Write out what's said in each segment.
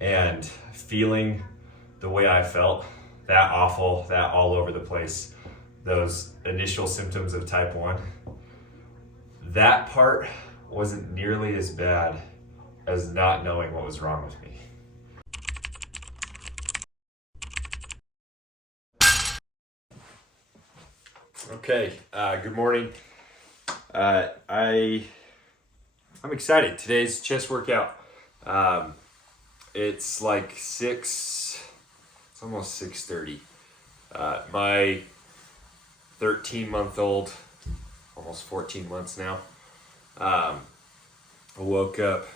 and feeling the way I felt, that awful, that all over the place, those initial symptoms of type 1, that part wasn't nearly as bad as not knowing what was wrong with me. Okay, good morning. I'm excited. Today's chest workout. It's like it's almost 6:30. My 13-month-old, almost 14 months now, woke up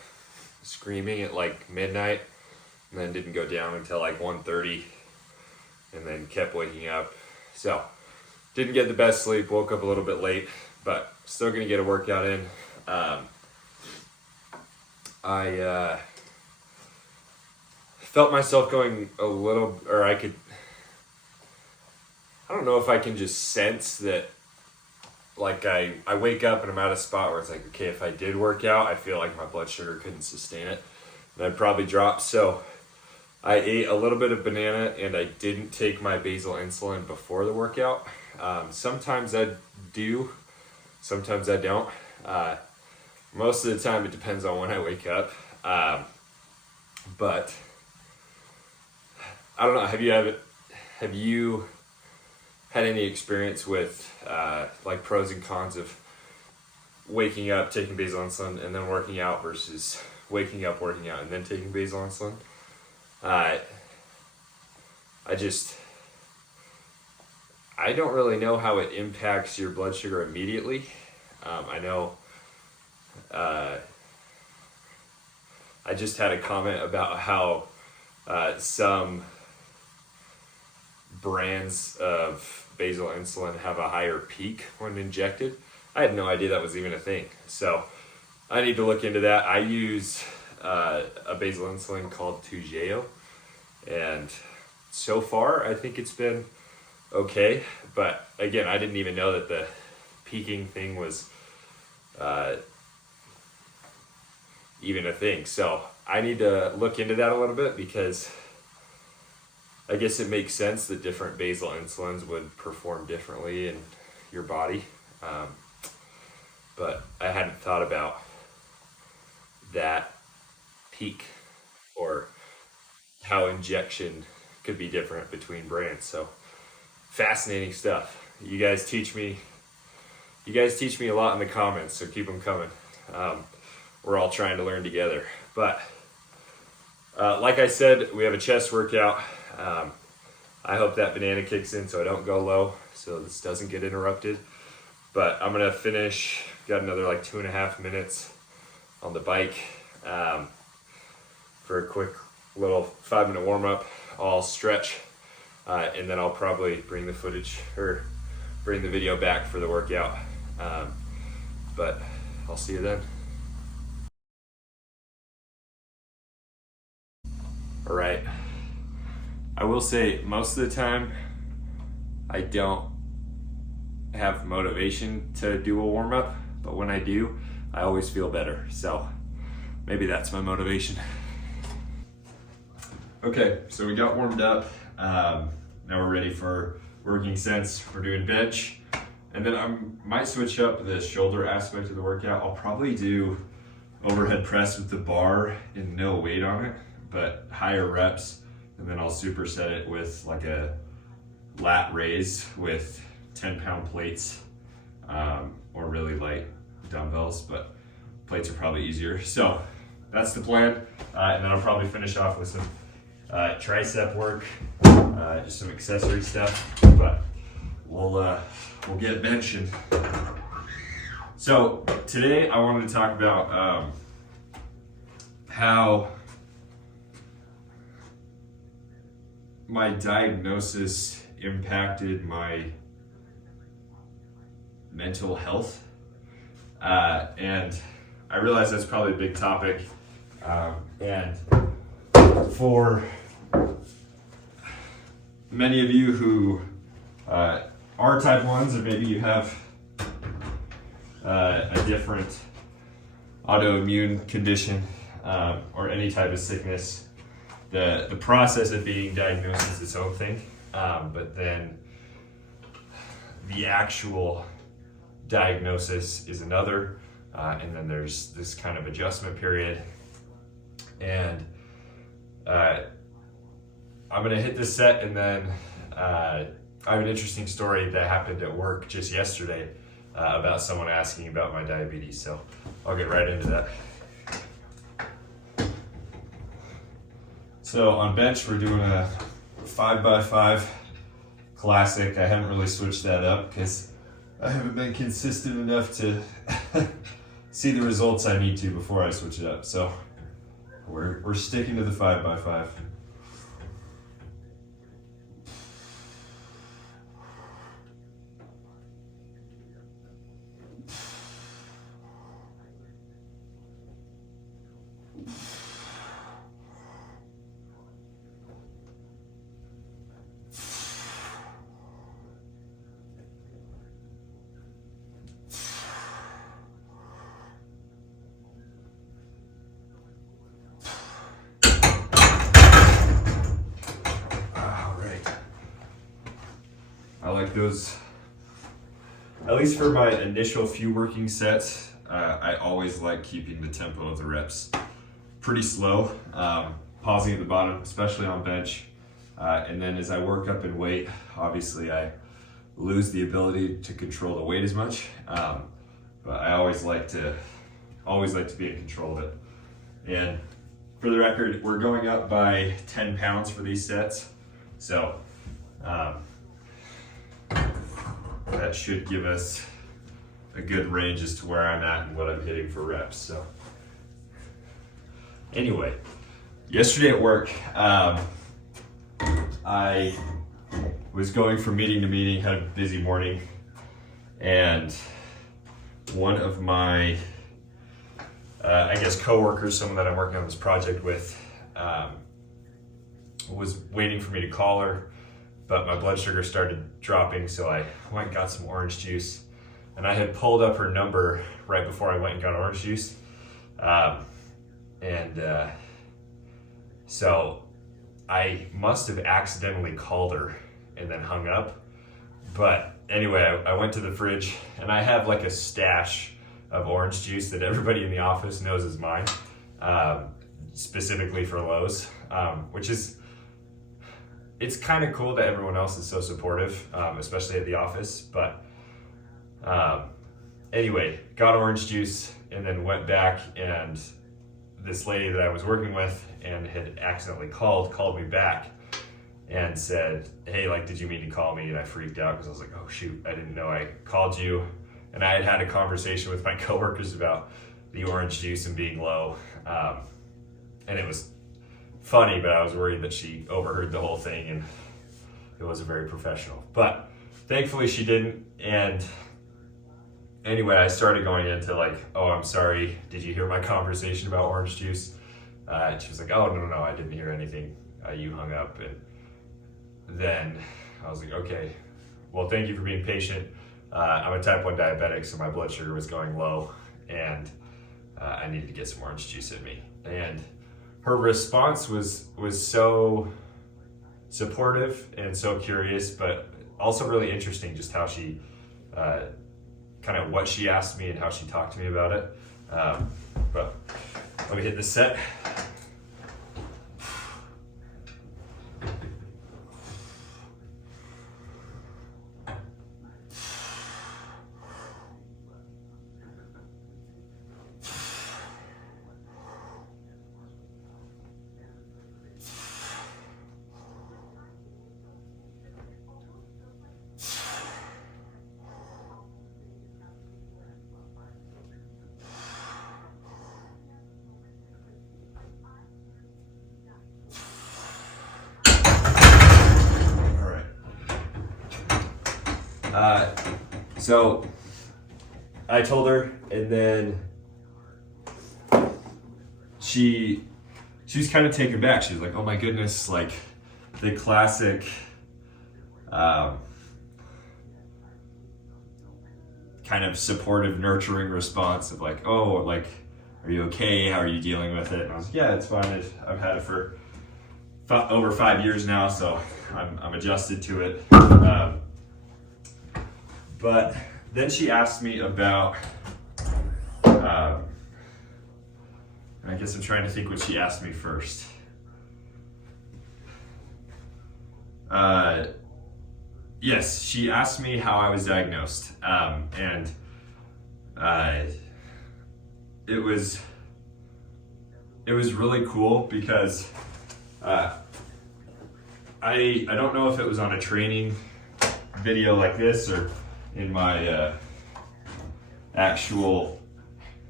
screaming at like midnight and then didn't go down until like 1:30 and then kept waking up. So didn't get the best sleep, woke up a little bit late, but still gonna get a workout in. I felt myself going a little, or I don't know if I can just sense that, like I wake up and I'm at a spot where it's like, okay, if I did work out, I feel like my blood sugar couldn't sustain it and I'd probably drop. So I ate a little bit of banana and I didn't take my basal insulin before the workout. Sometimes I do, sometimes I don't. Most of the time it depends on when I wake up. But I don't know, have you had any experience with like pros and cons of waking up, taking basal insulin, and then working out versus waking up, working out, and then taking basal insulin? I don't really know how it impacts your blood sugar immediately. I know I just had a comment about how some brands of basal insulin have a higher peak when injected. I had no idea that was even a thing. So I need to look into that. I use a basal insulin called Toujeo, and so far I think it's been okay. But again, I didn't even know that the peaking thing was even a thing. So I need to look into that a little bit, because I guess it makes sense that different basal insulins would perform differently in your body. But I hadn't thought about that peak or how injection could be different between brands. So fascinating stuff. You guys teach me a lot in the comments, so keep them coming. We're all trying to learn together. But like I said, we have a chest workout. I hope that banana kicks in so I don't go low, so this doesn't get interrupted. But I'm gonna finish, got another like 2.5 minutes on the bike for a quick little 5-minute warm-up. I'll stretch, and then I'll probably bring the video back for the workout. But I'll see you then. All right. I will say most of the time I don't have motivation to do a warm-up, but when I do, I always feel better. So maybe that's my motivation. Okay, so we got warmed up. Now we're ready for working sets. We're doing bench. And then I might switch up the shoulder aspect of the workout. I'll probably do overhead press with the bar and no weight on it, but higher reps. And then I'll superset it with like a lat raise with 10-pound plates, or really light dumbbells, but plates are probably easier. So that's the plan. And then I'll probably finish off with some tricep work, just some accessory stuff, but we'll get benching. So today I wanted to talk about how my diagnosis impacted my mental health. And I realize that's probably a big topic. And for many of you who are type 1s, or maybe you have a different autoimmune condition or any type of sickness, the process of being diagnosed is its own thing, but then the actual diagnosis is another, and then there's this kind of adjustment period. And I'm gonna hit this set, and then I have an interesting story that happened at work just yesterday about someone asking about my diabetes, so I'll get right into that. So on bench, we're doing a 5x5 classic. I haven't really switched that up because I haven't been consistent enough to see the results I need to before I switch it up. So we're sticking to the 5x5. I like those, at least for my initial few working sets. I always like keeping the tempo of the reps pretty slow, pausing at the bottom, especially on bench. And then as I work up in weight, obviously I lose the ability to control the weight as much. But I always like to be in control of it. And for the record, we're going up by 10 pounds for these sets. So that should give us a good range as to where I'm at and what I'm hitting for reps. So anyway, yesterday at work, I was going from meeting to meeting, had a busy morning, and one of my, I guess, coworkers, someone that I'm working on this project with, was waiting for me to call her, but my blood sugar started dropping, so I went and got some orange juice. And I had pulled up her number right before I went and got orange juice. So I must have accidentally called her and then hung up. But anyway, I went to the fridge, and I have like a stash of orange juice that everybody in the office knows is mine, specifically for Lowe's, which is, it's kind of cool that everyone else is so supportive, especially at the office. But anyway, got orange juice and then went back, and this lady that I was working with and had accidentally called me back and said, hey, like, did you mean to call me? And I freaked out because I was like, oh shoot, I didn't know I called you. And I had a conversation with my coworkers about the orange juice and being low. And it was funny, but I was worried that she overheard the whole thing and it wasn't very professional. But thankfully she didn't. And anyway, I started going into like, oh, I'm sorry, did you hear my conversation about orange juice? And she was like, oh, no, I didn't hear anything. You hung up. And then I was like, okay, well, thank you for being patient. I'm a type 1 diabetic, so my blood sugar was going low, and I needed to get some orange juice in me. And her response was so supportive and so curious, but also really interesting, just how she, kind of what she asked me and how she talked to me about it. But let me hit this set. So I told her, and then she was kind of taken back. She was like, oh my goodness, like the classic kind of supportive, nurturing response of like, oh, like, are you okay? How are you dealing with it? And I was like, yeah, it's fine. I've had it for over 5 years now, so I'm adjusted to it. But then she asked me about, I guess I'm trying to think what she asked me first. Yes, she asked me how I was diagnosed, and it was really cool because I don't know if it was on a training video like this or in my actual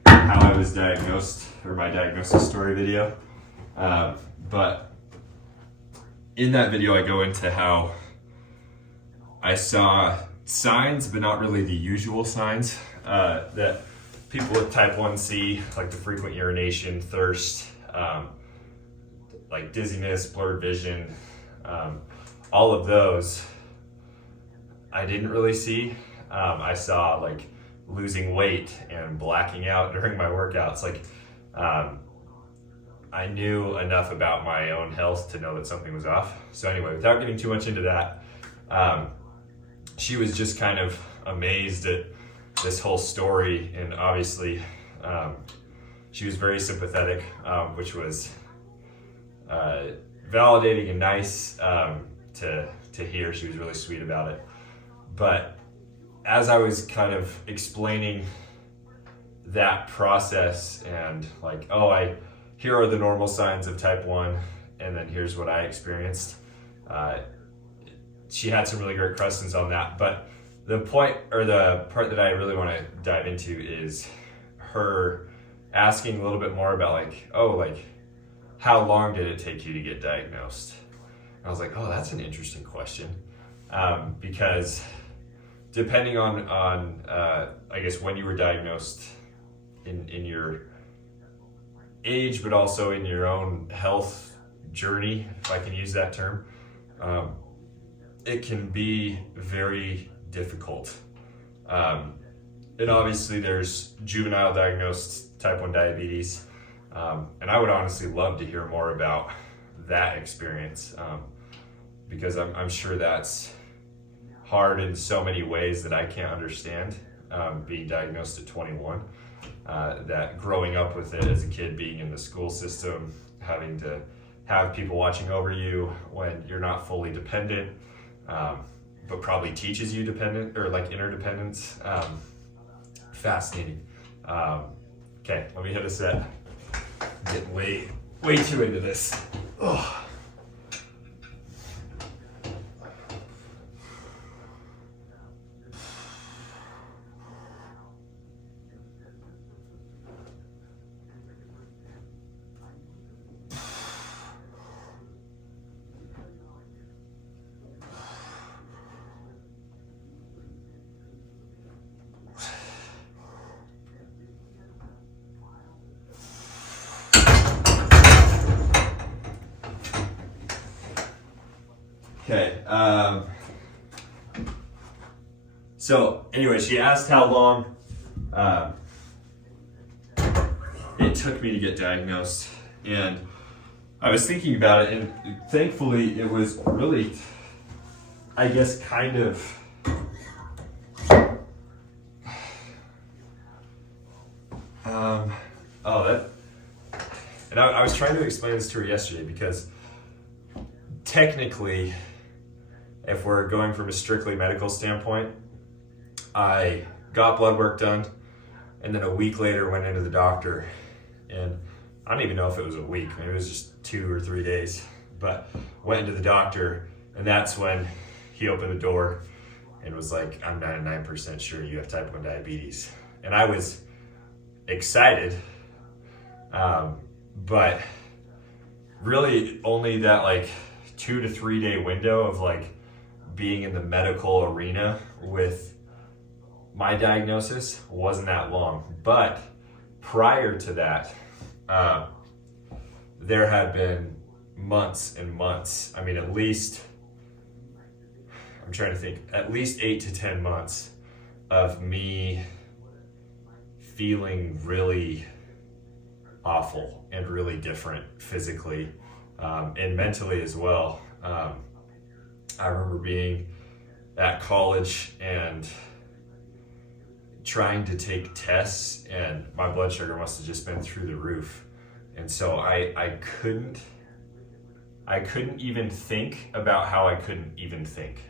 how I was diagnosed or my diagnosis story video, but in that video I go into how I saw signs, but not really the usual signs that people with type 1 see, like the frequent urination, thirst, like dizziness, blurred vision, all of those I didn't really see. I saw like losing weight and blacking out during my workouts. Like I knew enough about my own health to know that something was off. So anyway, without getting too much into that, she was just kind of amazed at this whole story, and obviously she was very sympathetic, which was validating and nice to hear. She was really sweet about it. But as I was kind of explaining that process and like, oh, here are the normal signs of type 1, and then here's what I experienced, she had some really great questions on that. But the point, or the part that I really want to dive into, is her asking a little bit more about like, oh, like how long did it take you to get diagnosed? And I was like, oh, that's an interesting question, because depending on I guess when you were diagnosed in your age, but also in your own health journey, if I can use that term, it can be very difficult. And obviously there's juvenile diagnosed type 1 diabetes, and I would honestly love to hear more about that experience, because I'm sure that's hard in so many ways that I can't understand, being diagnosed at 21, that growing up with it as a kid, being in the school system, having to have people watching over you when you're not fully dependent, but probably teaches you dependent or like interdependence. Fascinating. Okay, let me hit a set. I'm getting way too into this. Oh. Okay, so anyway, she asked how long it took me to get diagnosed, and I was thinking about it, and thankfully it was really, I guess, kind of and I was trying to explain this to her yesterday, because technically, if we're going from a strictly medical standpoint, I got blood work done, and then a week later went into the doctor, and I don't even know if it was a week, maybe it was just 2 or 3 days, but went into the doctor, and that's when he opened the door and was like, I'm 99% sure you have type 1 diabetes. And I was excited, but really only that like 2 to 3 day window of like being in the medical arena with my diagnosis wasn't that long. But prior to that, there had been months and months. I mean, at least, I'm trying to think, at least 8 to 10 months of me feeling really awful and really different physically. and mentally as well. I remember being at college and trying to take tests, and my blood sugar must have just been through the roof. And so I couldn't even think about how I couldn't even think,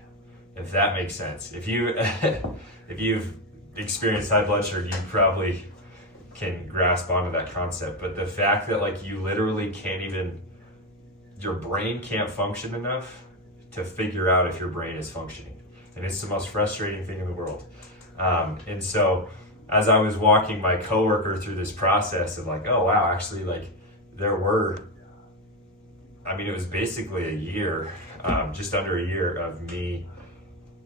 if that makes sense. If you've experienced high blood sugar, you probably can grasp onto that concept. But the fact that like you literally can't even, your brain can't function enough to figure out if your brain is functioning. And it's the most frustrating thing in the world. And so as I was walking my coworker through this process of like, oh wow, actually like it was basically a year, just under a year of me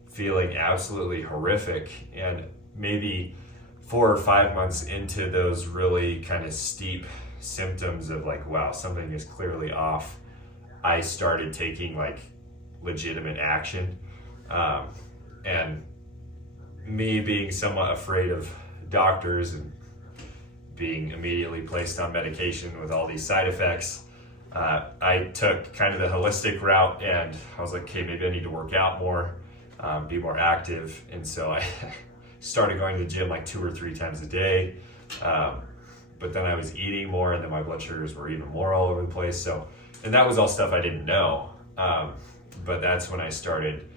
feeling absolutely horrific, and maybe 4 or 5 months into those really kind of steep symptoms of like, wow, something is clearly off, I started taking like legitimate action. And me being somewhat afraid of doctors and being immediately placed on medication with all these side effects, I took kind of the holistic route, and I was like, okay, maybe I need to work out more, be more active. And so I started going to the gym like 2 or 3 times a day. But then I was eating more, and then my blood sugars were even more all over the place. So, and that was all stuff I didn't know. But that's when I started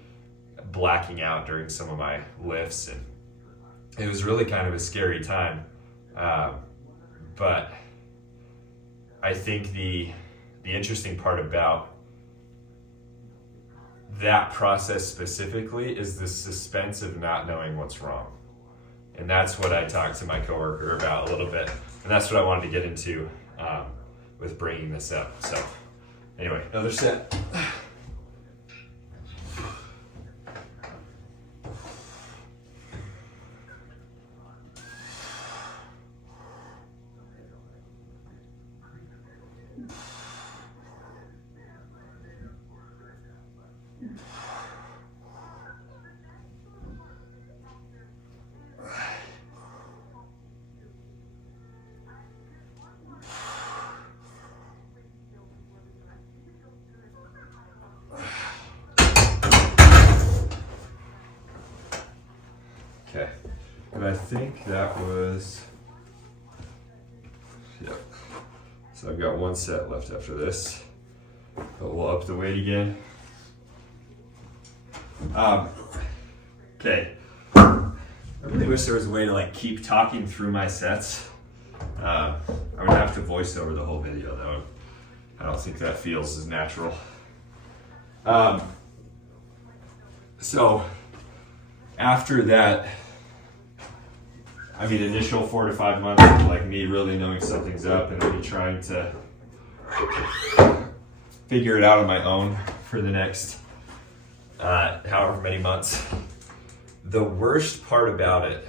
blacking out during some of my lifts, and it was really kind of a scary time. But I think the interesting part about that process specifically is the suspense of not knowing what's wrong. And that's what I talked to my coworker about a little bit. And that's what I wanted to get into with bringing this up. So anyway, another set. Okay, and I think that was, yep. So I've got 1 set left after this, but we'll up the weight again. Okay, I really wish there was a way to like keep talking through my sets. I would have to voice over the whole video though. I don't think that feels as natural. So after that, initial 4 to 5 months of like me really knowing something's up, and then me trying to figure it out on my own for the next however many months. The worst part about it,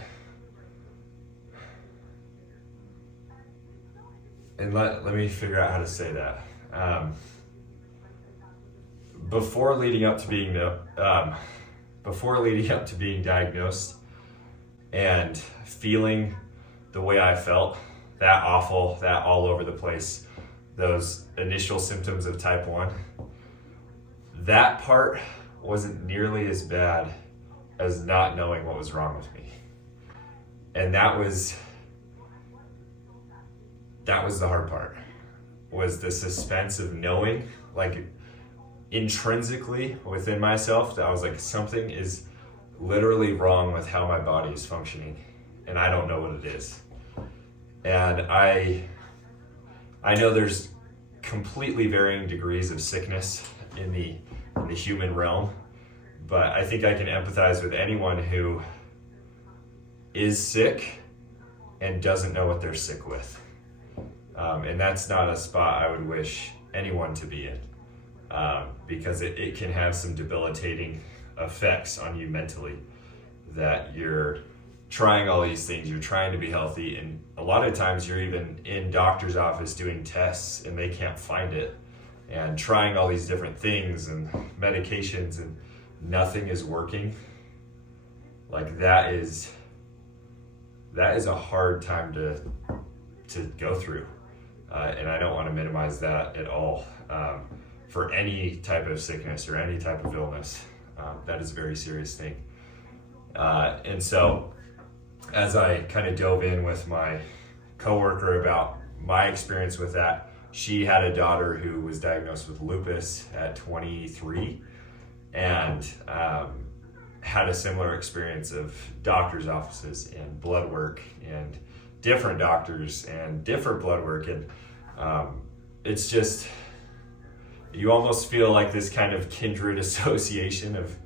and let me figure out how to say that. Before leading up to being diagnosed and feeling the way I felt, that awful, that all over the place, those initial symptoms of type 1, that part wasn't nearly as bad as not knowing what was wrong with me. And that was the hard part, was the suspense of knowing, like intrinsically within myself, that I was like, something is literally wrong with how my body is functioning, and I don't know what it is. And I know there's completely varying degrees of sickness in the human realm, but I think I can empathize with anyone who is sick and doesn't know what they're sick with. And that's not a spot I would wish anyone to be in, because it can have some debilitating effects on you mentally, that you're trying all these things, you're trying to be healthy, and a lot of times you're even in doctor's office doing tests and they can't find it, and trying all these different things and medications, and nothing is working. Like that is a hard time to go through, and I don't want to minimize that at all. for any type of sickness or any type of illness. That is a very serious thing. And so as I kind of dove in with my coworker about my experience with that, she had a daughter who was diagnosed with lupus at 23 and had a similar experience of doctor's offices and blood work and different doctors and different blood work. And it's just, you almost feel like this kind of kindred association of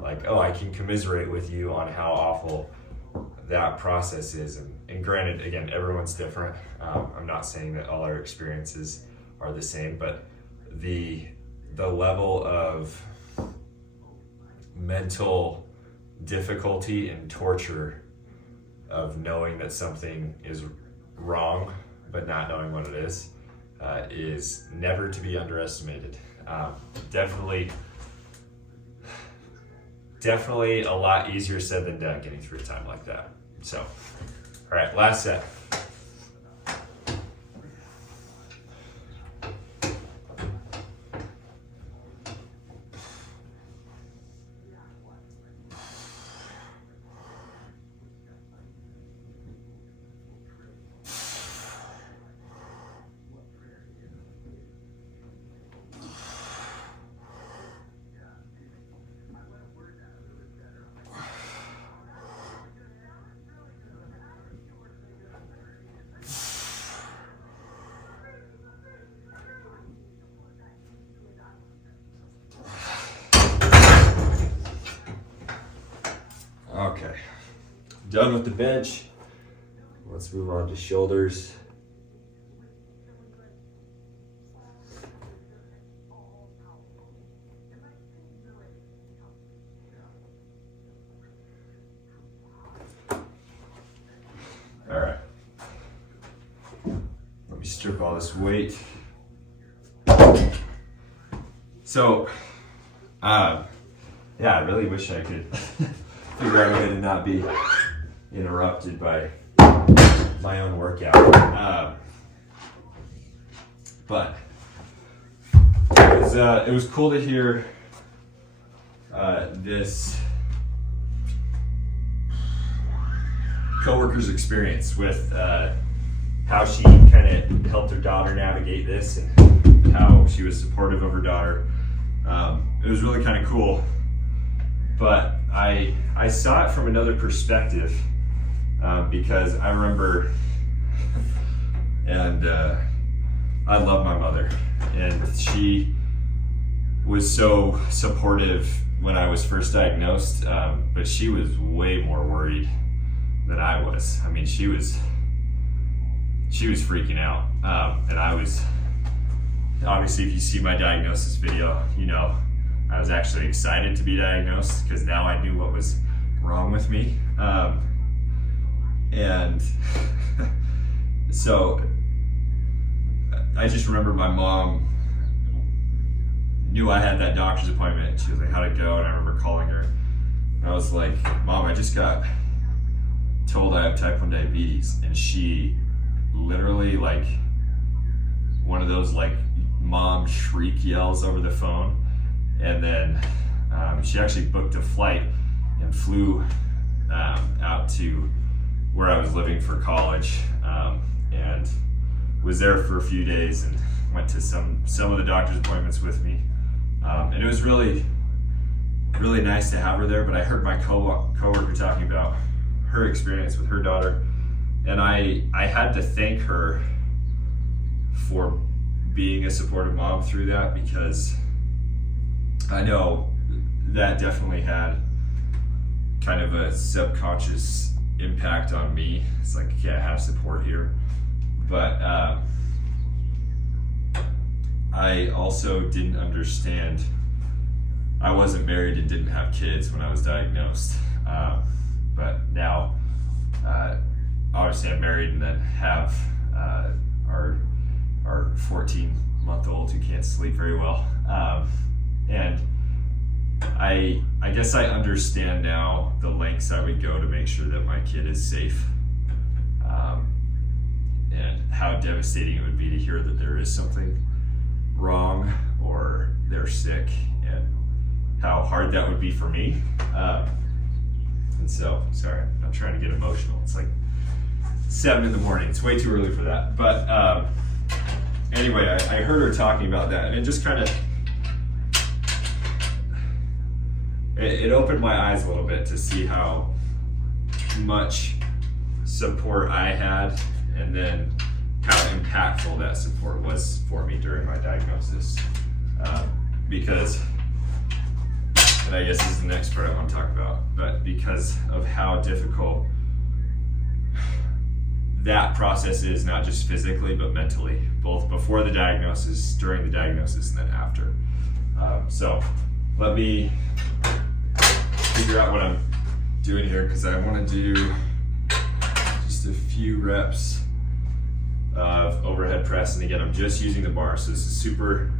like, oh, I can commiserate with you on how awful that process is. And granted, again, everyone's different. I'm not saying that all our experiences are the same, but the level of mental difficulty and torture of knowing that something is wrong but not knowing what it is never to be underestimated. Definitely a lot easier said than done getting through a time like that. So, all right, last set. Okay, done with the bench. Let's move on to shoulders. All right, let me strip all this weight. So, yeah, I really wish I could figure out a way to not be interrupted by my own workout. But it was cool to hear this coworker's experience with how she kind of helped her daughter navigate this and how she was supportive of her daughter. It was really kind of cool. But I saw it from another perspective because I remember, and I love my mother, and she was so supportive when I was first diagnosed, but she was way more worried than I was. I mean, she was freaking out, and I was, obviously if you see my diagnosis video, you know, I was actually excited to be diagnosed because now I knew what was wrong with me. And so I just remember my mom knew I had that doctor's appointment. She was like, how'd it go? And I remember calling her. And I was like, Mom, I just got told I have type 1 diabetes. And she literally, like, one of those like mom shriek yells over the phone. And then she actually booked a flight and flew out to where I was living for college, and was there for a few days and went to some of the doctor's appointments with me. And it was really, really nice to have her there. But I heard my coworker talking about her experience with her daughter, and I had to thank her for being a supportive mom through that, because I know that definitely had kind of a subconscious impact on me. It's like, okay, I have support here. But I also didn't understand, I wasn't married and didn't have kids when I was diagnosed. But now, obviously I'm married and then have our 14-month-old who can't sleep very well. And I guess I understand now the lengths I would go to make sure that my kid is safe, and how devastating it would be to hear that there is something wrong or they're sick, and how hard that would be for me. And so, sorry, I'm not trying to get emotional. It's like 7 in the morning. It's way too early for that. But anyway, I heard her talking about that, and it just kind of, it opened my eyes a little bit to see how much support I had, and then how impactful that support was for me during my diagnosis. Because, and I guess this is the next part I want to talk about, but because of how difficult that process is, not just physically, but mentally, both before the diagnosis, during the diagnosis, and then after. So let me figure out what I'm doing here, because I want to do just a few reps of overhead press. And again, I'm just using the bar, so this is super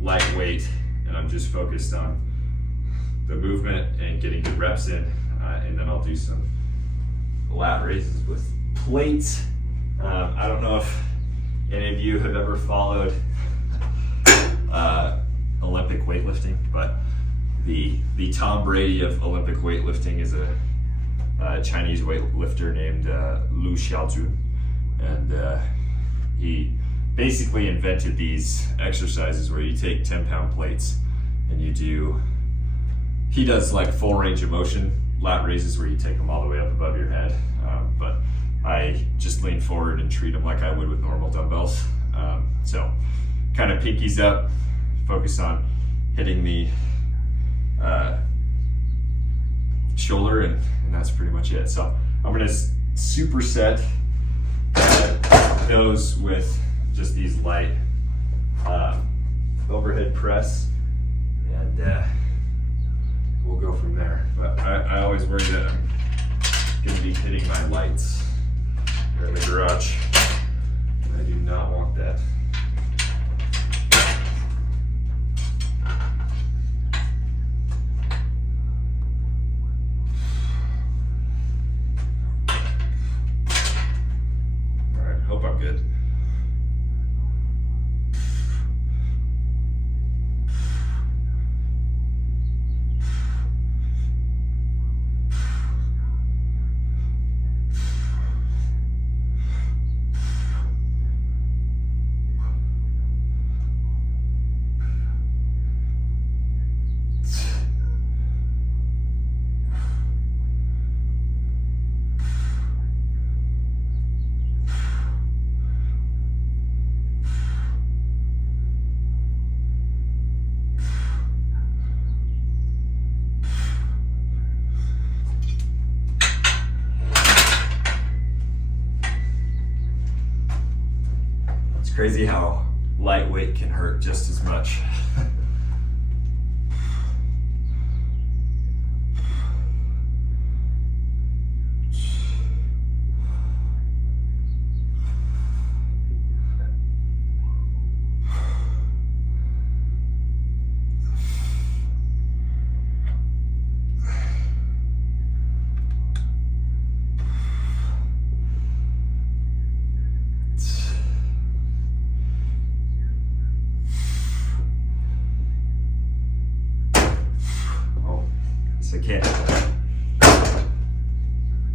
lightweight, and I'm just focused on the movement and getting good reps in, and then I'll do some lat raises with plates. I don't know if any of you have ever followed Olympic weightlifting, but the Tom Brady of Olympic weightlifting is a Chinese weightlifter named Lu Xiaojun, and he basically invented these exercises where you take 10-pound plates and he does like full range of motion lat raises where you take them all the way up above your head, but I just lean forward and treat them like I would with normal dumbbells. So kind of pinkies up, focus on hitting the shoulder, and that's pretty much it. So I'm gonna superset those with just these light overhead press, and we'll go from there. But I always worry that I'm gonna be hitting my lights here in the garage. I do not want that. All right, hope I'm good. Crazy how lightweight can hurt just as much.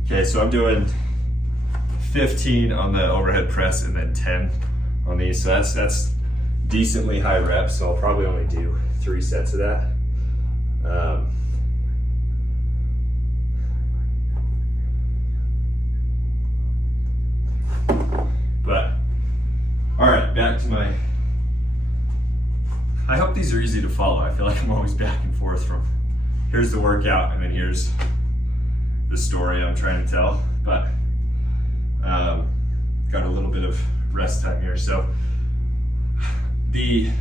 Okay, so I'm doing 15 on the overhead press and then 10 on these. So that's decently high reps. So I'll probably only do 3 sets of that. But all right, back to my. I hope these are easy to follow. I feel like I'm always back and forth from here's the workout and then here's the story I'm trying to tell, but got a little bit of rest time here. So the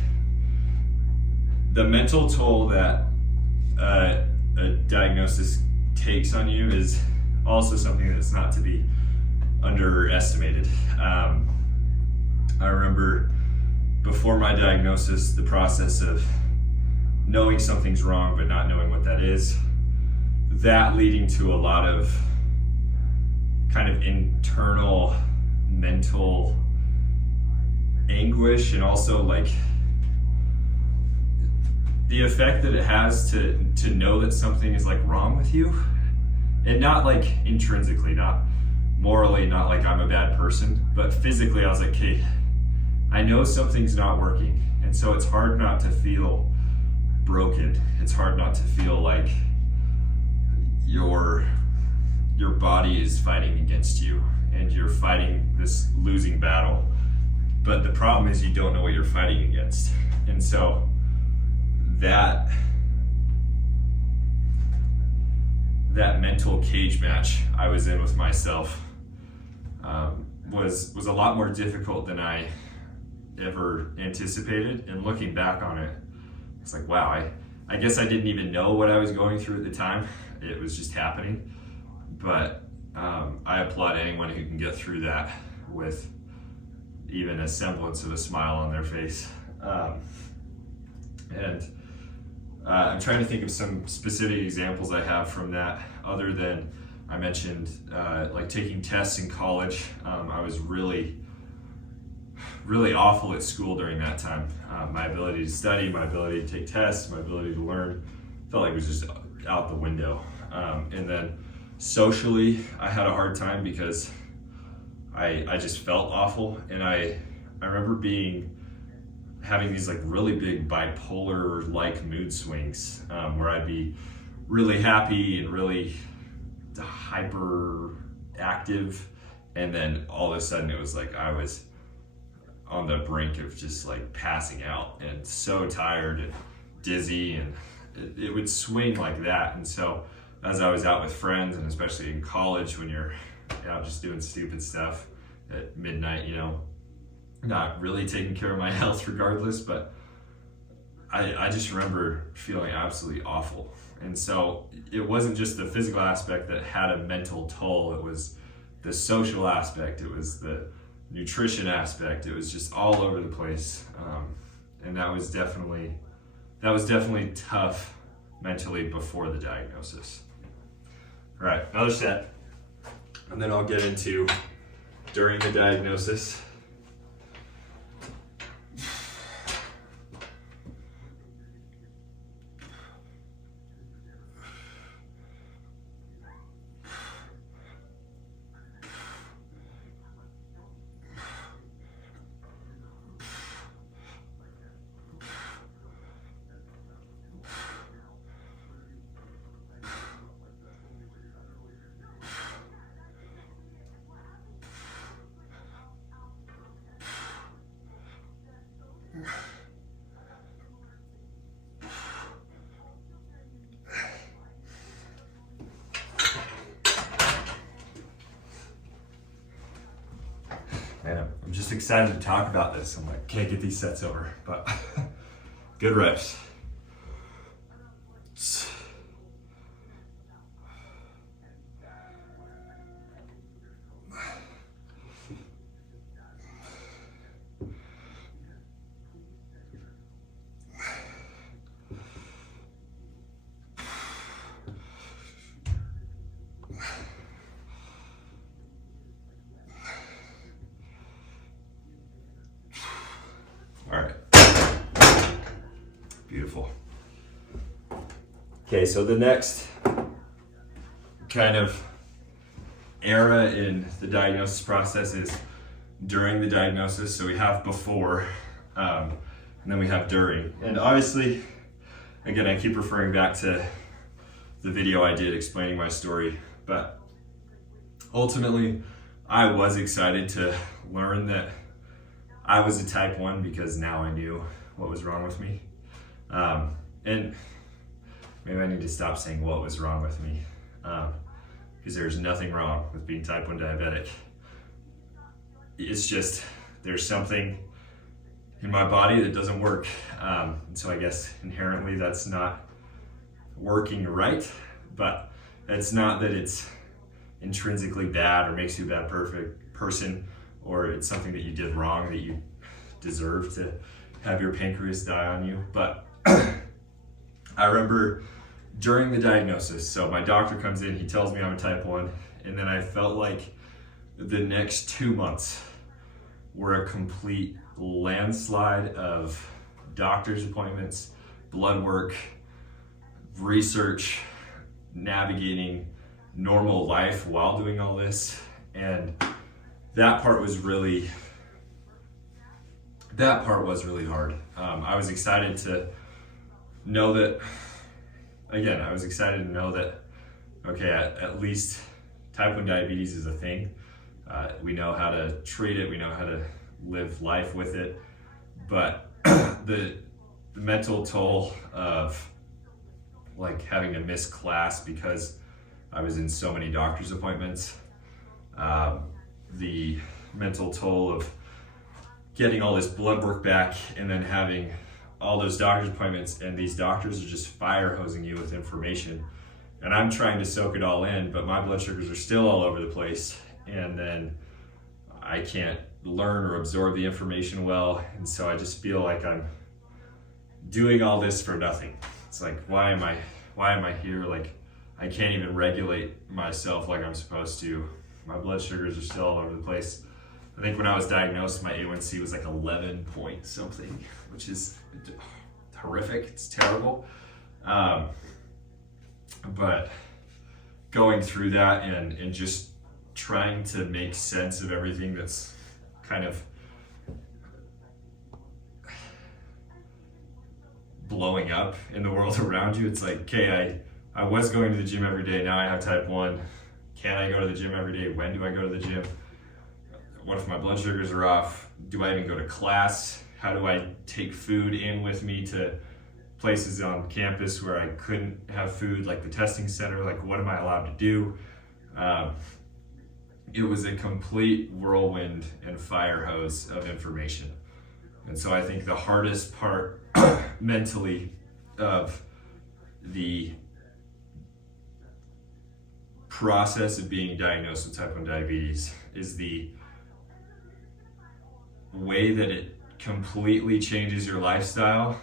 mental toll that a diagnosis takes on you is also something that's not to be underestimated. I remember before my diagnosis, the process of knowing something's wrong but not knowing what that is, that leading to a lot of kind of internal mental anguish, and also like the effect that it has to know that something is like wrong with you, and not like intrinsically, not morally, not like I'm a bad person, but physically I was like, okay, I know something's not working. And so it's hard not to feel broken. It's hard not to feel like your body is fighting against you and you're fighting this losing battle. But the problem is you don't know what you're fighting against. And so that mental cage match I was in with myself was a lot more difficult than I ever anticipated. And looking back on it, it's like, wow, I guess I didn't even know what I was going through at the time. It was just happening. But I applaud anyone who can get through that with even a semblance of a smile on their face. I'm trying to think of some specific examples I have from that, other than I mentioned like taking tests in college. I was really awful at school during that time. My ability to study, my ability to take tests, my ability to learn felt like it was just out the window. And then socially, I had a hard time because I just felt awful. And I remember having these like really big bipolar like mood swings, where I'd be really happy and really hyper active, and then all of a sudden it was like I was on the brink of just like passing out and so tired and dizzy, and it would swing like that. And so as I was out with friends, and especially in college when you're out just doing stupid stuff at midnight, you know, not really taking care of my health regardless, but I just remember feeling absolutely awful. And so it wasn't just the physical aspect that had a mental toll, it was the social aspect, it was the nutrition aspect, it was just all over the place. And that was definitely tough mentally before the diagnosis. All right, another set, and then I'll get into during the diagnosis. Man, I'm just excited to talk about this. I'm like, can't get these sets over, but good reps. All right. Beautiful. Okay, so the next kind of era in the diagnosis process is during the diagnosis. So we have before, and then we have during. And obviously, again, I keep referring back to the video I did explaining my story, but ultimately, I was excited to learn that I was a type 1 because now I knew what was wrong with me. And maybe I need to stop saying what was wrong with me, because there's nothing wrong with being type 1 diabetic. It's just there's something in my body that doesn't work. And so I guess inherently that's not working right, but it's not that it's intrinsically bad or makes you a bad perfect person, or it's something that you did wrong that you deserve to have your pancreas die on you. But I remember during the diagnosis, so my doctor comes in, he tells me I'm a type 1, and then I felt like the next 2 months were a complete landslide of doctor's appointments, blood work, research, navigating normal life while doing all this. And that part was really hard. I was excited to know that, okay, at least type 1 diabetes is a thing. We know how to treat it, we know how to live life with it, but the mental toll of like having to miss class because I was in so many doctor's appointments, the mental toll of getting all this blood work back and then having all those doctor's appointments, and these doctors are just fire hosing you with information, and I'm trying to soak it all in, but my blood sugars are still all over the place, and then I can't learn or absorb the information well, and so I just feel like I'm doing all this for nothing. It's like, why am I here? Like, I can't even regulate myself like I'm supposed to. My blood sugars are still all over the place. I think when I was diagnosed, my A1C was like 11 point something, which is horrific. It's terrible. But going through that and just trying to make sense of everything that's kind of blowing up in the world around you. It's like, okay, I was going to the gym every day. Now I have type 1. Can I go to the gym every day? When do I go to the gym? What if my blood sugars are off? Do I even go to class? How do I take food in with me to places on campus where I couldn't have food, like the testing center? Like, what am I allowed to do? It was a complete whirlwind and fire hose of information. And so I think the hardest part mentally of the process of being diagnosed with type 1 diabetes is the way that it completely changes your lifestyle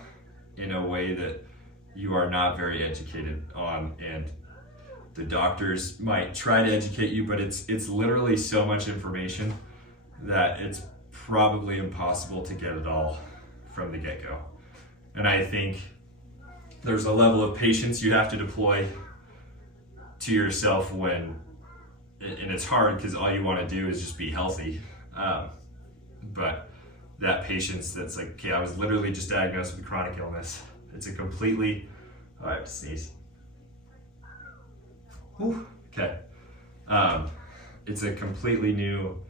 in a way that you are not very educated on, and the doctors might try to educate you, but it's literally so much information that it's probably impossible to get it all from the get-go. And I think there's a level of patience you have to deploy to yourself and it's hard because all you want to do is just be healthy. But that patience, that's like, okay, I was literally just diagnosed with chronic illness. It's a completely, I have to sneeze. Whew. Okay. It's a completely new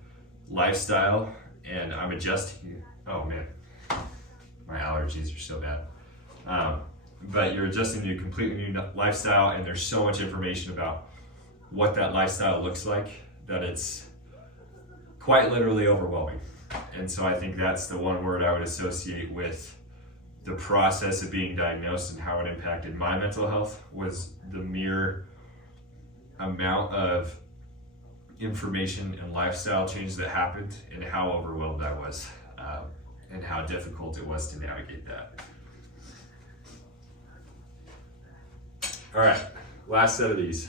lifestyle, and I'm adjusting. Oh man, my allergies are so bad. But you're adjusting to a completely new lifestyle, and there's so much information about what that lifestyle looks like that it's quite literally overwhelming. And so I think that's the one word I would associate with the process of being diagnosed and how it impacted my mental health, was the mere amount of information and lifestyle change that happened, and how overwhelmed I was, and how difficult it was to navigate that. All right, last set of these.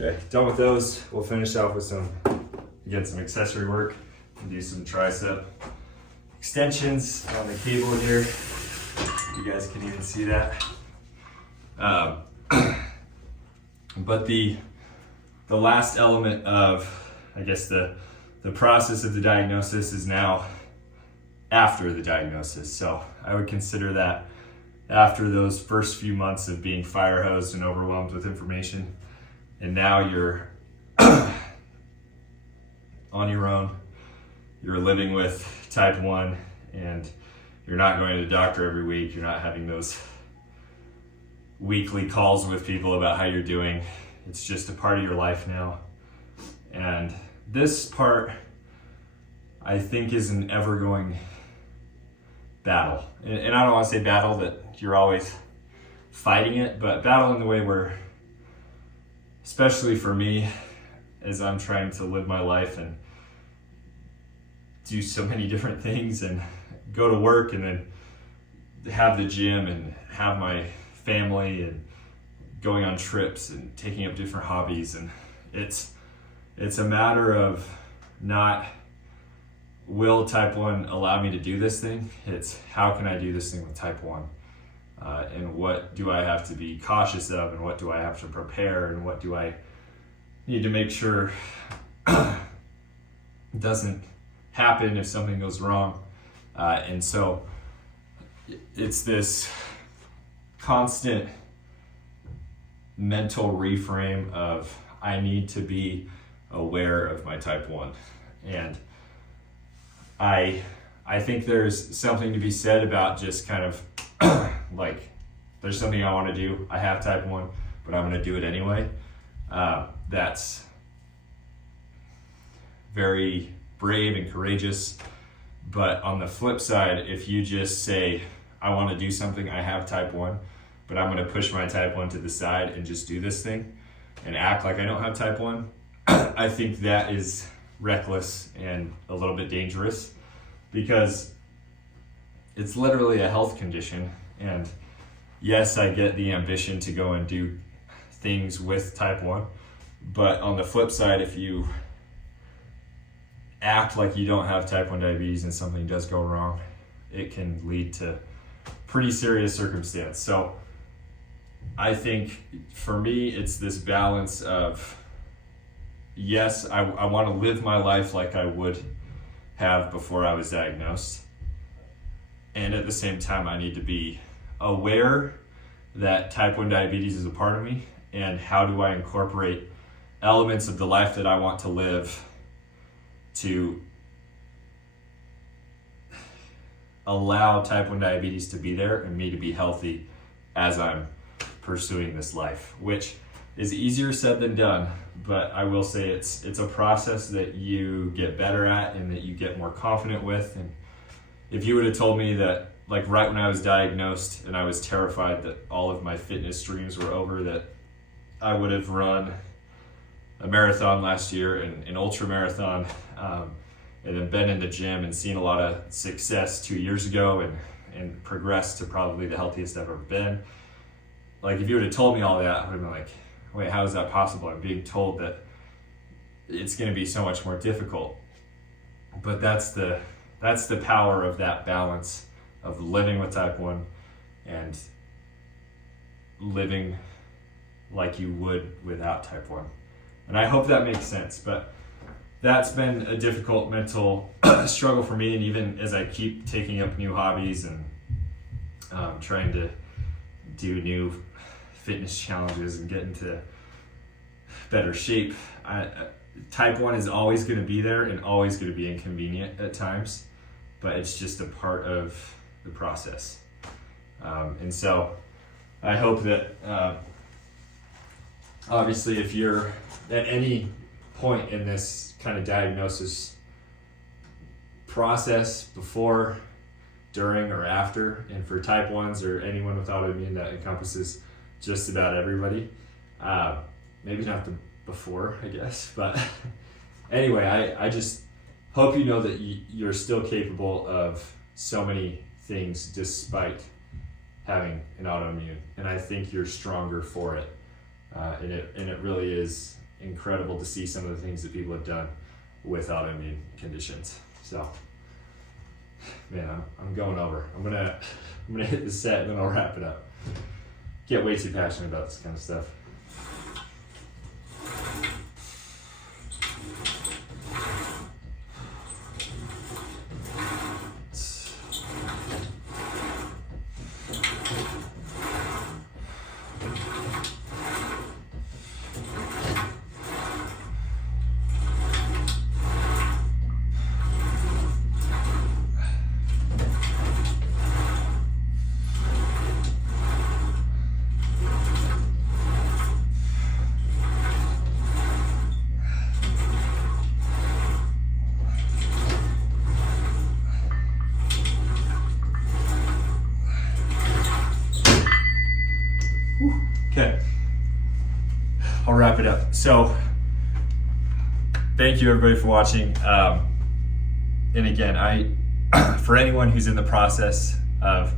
Okay, done with those. We'll finish off with some accessory work and do some tricep extensions on the cable here. You guys can even see that. But the last element of, I guess, the process of the diagnosis is now after the diagnosis. So I would consider that after those first few months of being fire hosed and overwhelmed with information, and now you're on your own, you're living with type 1, and you're not going to the doctor every week, you're not having those weekly calls with people about how you're doing. It's just a part of your life now. And this part, I think, is an ever-going battle. And I don't want to say battle that you're always fighting it, but battle in the way where, especially for me, as I'm trying to live my life and do so many different things and go to work and then have the gym and have my family and going on trips and taking up different hobbies, and it's a matter of not, will type 1 allow me to do this thing? It's how can I do this thing with type 1? And what do I have to be cautious of, and what do I have to prepare, and what do I need to make sure doesn't happen if something goes wrong. And so it's this constant mental reframe of, I need to be aware of my type 1. And I think there's something to be said about just kind of like, there's something I want to do. I have type 1, but I'm going to do it anyway. That's very brave and courageous. But on the flip side, if you just say, I want to do something, I have type 1, but I'm going to push my type 1 to the side and just do this thing and act like I don't have type 1, I think that is reckless and a little bit dangerous, because it's literally a health condition. And yes, I get the ambition to go and do things with type 1, but on the flip side, if you act like you don't have type 1 diabetes and something does go wrong, it can lead to pretty serious circumstance. So I think for me, it's this balance of, yes, I want to live my life like I would have before I was diagnosed. And at the same time, I need to be aware that type 1 diabetes is a part of me, and how do I incorporate elements of the life that I want to live to allow type 1 diabetes to be there and me to be healthy as I'm pursuing this life, which is easier said than done. But I will say it's a process that you get better at and that you get more confident with. And if you would have told me that, like right when I was diagnosed and I was terrified that all of my fitness dreams were over, that I would have run a marathon last year and an ultra marathon, and then been in the gym and seen a lot of success 2 years ago and progressed to probably the healthiest I've ever been. Like, if you would have told me all that, I would have been like, wait, how is that possible? I'm being told that it's going to be so much more difficult. But that's the power of that balance of living with type 1 and living like you would without type 1. And I hope that makes sense, but that's been a difficult mental struggle for me. And even as I keep taking up new hobbies and trying to do new fitness challenges and get into better shape, type 1 is always going to be there and always going to be inconvenient at times, but it's just a part of the process. And so I hope that obviously if you're at any point in this kind of diagnosis process, before, during, or after, and for type 1s or anyone with autoimmune, that encompasses just about everybody. Maybe not the before, I guess, but anyway, I just hope you know that you're still capable of so many things despite having an autoimmune, and I think you're stronger for it. And it really is incredible to see some of the things that people have done with autoimmune conditions. So, man, I'm going over. I'm gonna hit the set and then I'll wrap it up. Get way too passionate about this kind of stuff. Okay, I'll wrap it up. So, thank you everybody for watching. And again, for anyone who's in the process of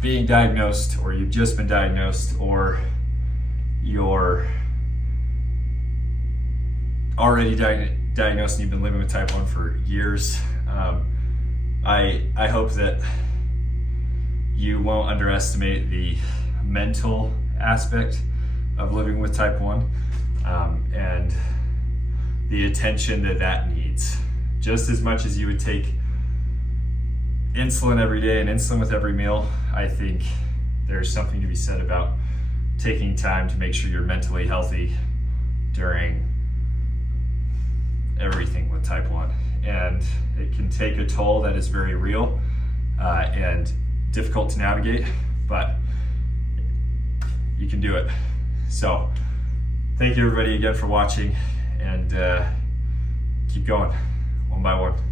being diagnosed, or you've just been diagnosed, or you're already diagnosed and you've been living with type 1 for years, I hope that you won't underestimate the mental aspect of living with type 1 and the attention that needs. Just as much as you would take insulin every day and insulin with every meal, I think there's something to be said about taking time to make sure you're mentally healthy during everything with type 1. And it can take a toll that is very real and difficult to navigate, but you can do it. So thank you everybody again for watching, and keep going one by one.